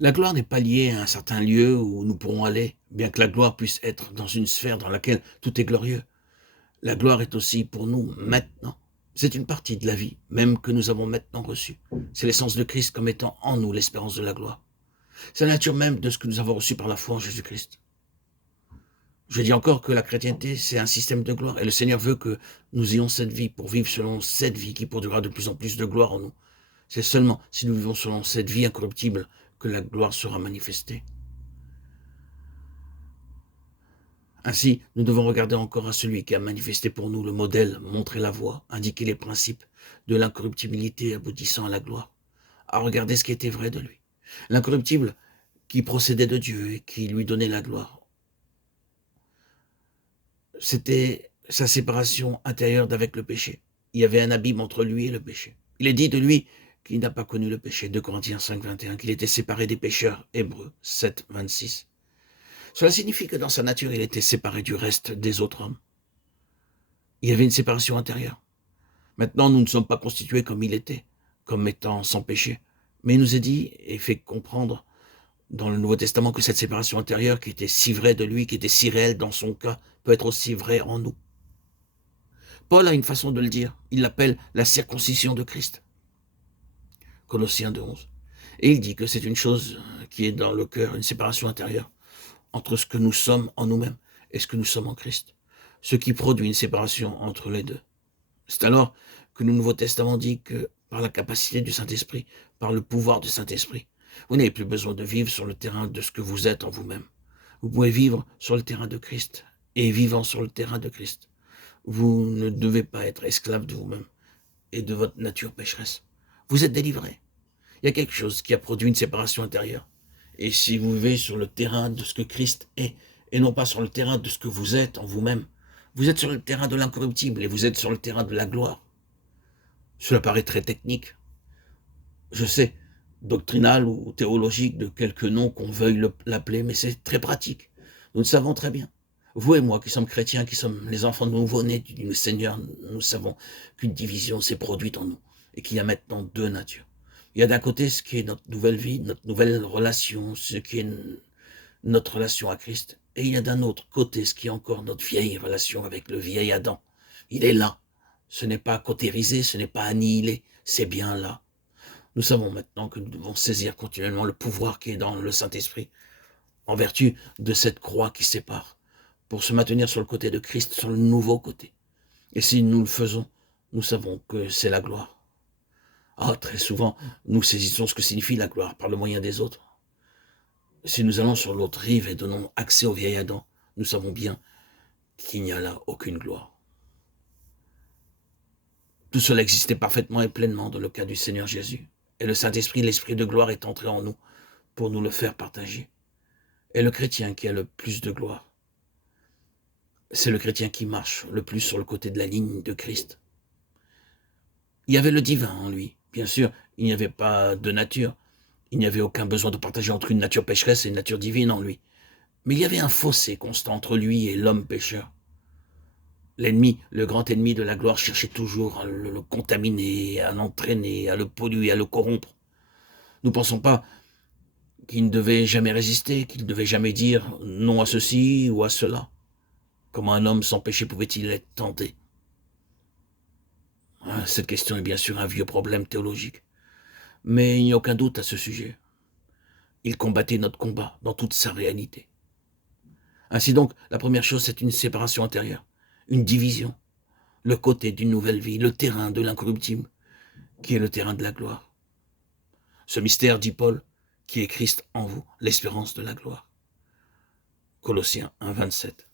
La gloire n'est pas liée à un certain lieu où nous pourrons aller, bien que la gloire puisse être dans une sphère dans laquelle tout est glorieux. La gloire est aussi pour nous maintenant. C'est une partie de la vie, même que nous avons maintenant reçue. C'est l'essence de Christ comme étant en nous l'espérance de la gloire. C'est la nature même de ce que nous avons reçu par la foi en Jésus-Christ. Je dis encore que la chrétienté, c'est un système de gloire. Et le Seigneur veut que nous ayons cette vie pour vivre selon cette vie qui produira de plus en plus de gloire en nous. C'est seulement si nous vivons selon cette vie incorruptible que la gloire sera manifestée. Ainsi, nous devons regarder encore à celui qui a manifesté pour nous le modèle, montré la voie, indiqué les principes de l'incorruptibilité aboutissant à la gloire, à regarder ce qui était vrai de lui. L'incorruptible qui procédait de Dieu et qui lui donnait la gloire. C'était sa séparation intérieure d'avec le péché. Il y avait un abîme entre lui et le péché. Il est dit de lui qu'il n'a pas connu le péché, 2 Corinthiens 5, 21, qu'il était séparé des pécheurs, Hébreux 7, 26. Cela signifie que dans sa nature, il était séparé du reste des autres hommes. Il y avait une séparation intérieure. Maintenant, nous ne sommes pas constitués comme il était, comme étant sans péché. Mais il nous est dit et fait comprendre dans le Nouveau Testament que cette séparation intérieure qui était si vraie de lui, qui était si réelle dans son cas, peut être aussi vraie en nous. Paul a une façon de le dire. Il l'appelle la circoncision de Christ. Colossiens 2:11. Et il dit que c'est une chose qui est dans le cœur, une séparation intérieure entre ce que nous sommes en nous-mêmes et ce que nous sommes en Christ. Ce qui produit une séparation entre les deux. C'est alors que le Nouveau Testament dit que par la capacité du Saint-Esprit, par le pouvoir du Saint-Esprit, vous n'avez plus besoin de vivre sur le terrain de ce que vous êtes en vous-même. Vous pouvez vivre sur le terrain de Christ. Et vivant sur le terrain de Christ, vous ne devez pas être esclave de vous-même et de votre nature pécheresse. Vous êtes délivré. Il y a quelque chose qui a produit une séparation intérieure. Et si vous vivez sur le terrain de ce que Christ est, et non pas sur le terrain de ce que vous êtes en vous-même, vous êtes sur le terrain de l'incorruptible et vous êtes sur le terrain de la gloire. Cela paraît très technique, je sais, doctrinal ou théologique de quelque nom qu'on veuille l'appeler, mais c'est très pratique. Nous le savons très bien. Vous et moi qui sommes chrétiens, qui sommes les enfants nouveau-nés du Seigneur, nous savons qu'une division s'est produite en nous et qu'il y a maintenant deux natures. Il y a d'un côté ce qui est notre nouvelle vie, notre nouvelle relation, ce qui est notre relation à Christ, et il y a d'un autre côté ce qui est encore notre vieille relation avec le vieil Adam. Il est là. Ce n'est pas cautérisé, ce n'est pas annihilé, c'est bien là. Nous savons maintenant que nous devons saisir continuellement le pouvoir qui est dans le Saint-Esprit, en vertu de cette croix qui sépare, pour se maintenir sur le côté de Christ, sur le nouveau côté. Et si nous le faisons, nous savons que c'est la gloire. Ah, très souvent, nous saisissons ce que signifie la gloire par le moyen des autres. Si nous allons sur l'autre rive et donnons accès au vieil Adam, nous savons bien qu'il n'y a là aucune gloire. Tout cela existait parfaitement et pleinement dans le cas du Seigneur Jésus. Et le Saint-Esprit, l'Esprit de gloire est entré en nous pour nous le faire partager. Et le chrétien qui a le plus de gloire, c'est le chrétien qui marche le plus sur le côté de la ligne de Christ. Il y avait le divin en lui. Bien sûr, il n'y avait pas de nature. Il n'y avait aucun besoin de partager entre une nature pécheresse et une nature divine en lui. Mais il y avait un fossé constant entre lui et l'homme pécheur. L'ennemi, le grand ennemi de la gloire, cherchait toujours à le contaminer, à l'entraîner, à le polluer, à le corrompre. Nous ne pensons pas qu'il ne devait jamais résister, qu'il ne devait jamais dire non à ceci ou à cela. Comment un homme sans péché pouvait-il être tenté? Cette question est bien sûr un vieux problème théologique. Mais il n'y a aucun doute à ce sujet. Il combattait notre combat dans toute sa réalité. Ainsi donc, la première chose, c'est une séparation intérieure, une division, le côté d'une nouvelle vie, le terrain de l'incorruptible, qui est le terrain de la gloire. Ce mystère, dit Paul, qui est Christ en vous, l'espérance de la gloire. Colossiens 1, 27.